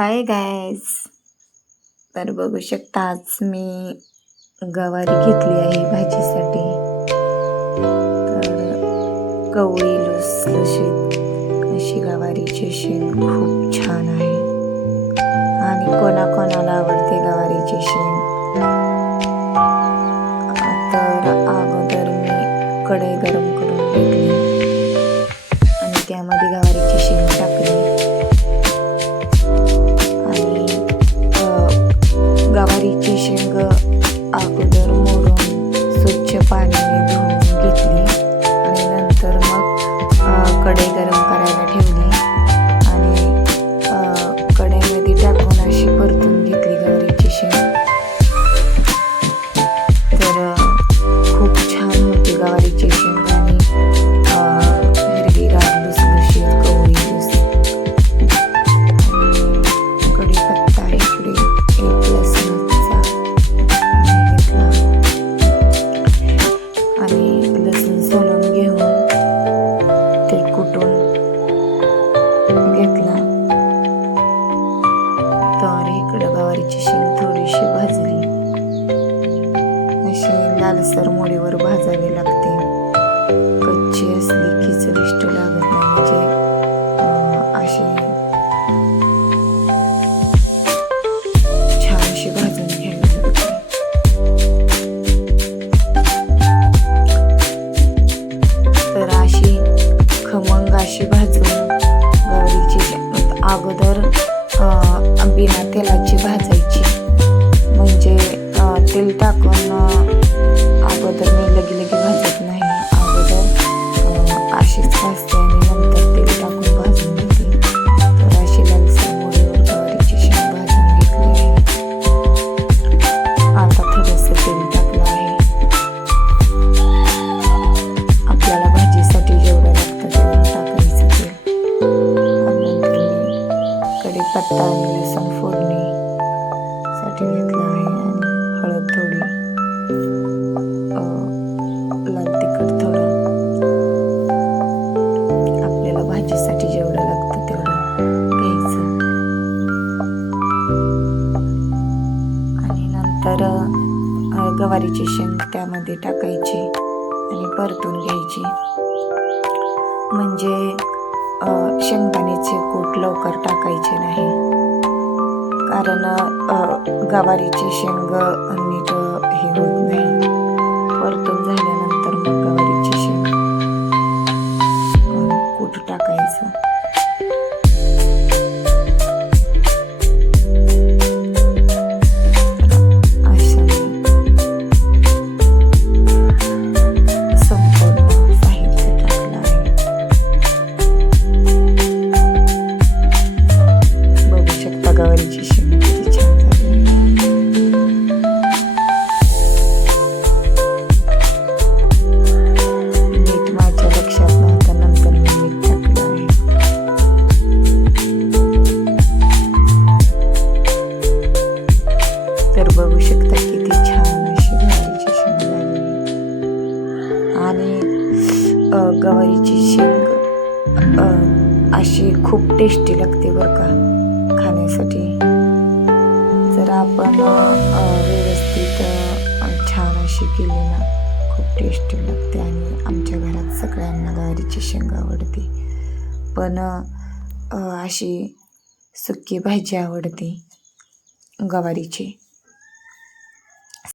Hi guys. तर बघू शकता आज मी गवारी घेतली आहे भाजीसाठी. तर कवळी लुसलुशीत अशी गवारीची शेंग खूप छान आहे आणि कोणाकोणाला आवडते गवारीची शेंग. तर अगोदर मी कढई गरम करून घेतली आणि त्यामध्ये गवारीची शेंग टाकली. गवारीची शेंग अगोदर मोडून स्वच्छ पाण्याने धुवून घेतली आणि नंतर मग कढई गरम करायला ठेवली आणि कढईमध्ये टाकून अशी परतून घेतली गवारीची शेंग. तर खूप छान होती गवारीची शेंग आणि हिरवीगार लुसलुशीत कवळी कढीपत्ता इकडे एक लसणाचा घेतला आणि लसूण सोलून घेऊन ते कुटून घेतला. तर इकडं गवारीची शेंग थोडीशी भाजली. अशी लालसर मोडीवर भाजावी लागते. कच्ची असली की चविष्ट लागत नाही. म्हणजे अशी छानशी भाजून घ्यावी लागते. तर अशी खमंग अशी भाजून गवारीची शेंग अगोदर बिना तेलाची भाजायची. म्हणजे तेल टाकून अगोदर मी लगी भाजत नाही. अगोदर अशीच भाजते आणि नंतर तेल टाकून भाजून घेते. तर अशी लालसर मोडीवर गवारीची शेंग भाजून घेतली आहे. आता थोडंसं तेल टाकलं आहे. आपल्याला भाजीसाठी जेवढं लागतं तेवढं टाकायचं तेल. नंतर मी कढीपत्ता आणि लसूण फोडणीसाठी घेतला आहे आणि हळद थोडी, लाल तिखट थोडं. आपल्याला भाजीसाठी जेवढं लागतं तेवढं घ्यायचं आणि नंतर गवारीची शेंग त्यामध्ये टाकायची आणि परतून घ्यायची. म्हणजे शेंगदाण्याचे कूट लवकर टाकायचे नाही, कारण गवारीची शेंग नीट हे होत नाही. परतून झाल्यानंतर मग गवारीची शेंग कूट टाकायचं. असं संपूर्ण साहित्य टाकलं आहे. बघू शकता गवारीची शेंग किती छान झाली. मीठ माझ्या लक्षात नव्हतं, नंतर मी मीठ टाकलं आहे. तर बघू शकता किती छान अशी गवारीची शेंग झाली. आणि गवारीची शेंग अशी खूप टेस्टी लागते बरं का खाण्यासाठी. जर आपण व्यवस्थित छान अशी केली ना, खूप टेस्टी लागते. आणि आमच्या घरात सगळ्यांना गवारीची शेंग आवडते. पण अशी सुकी भाजी आवडते गवारीची.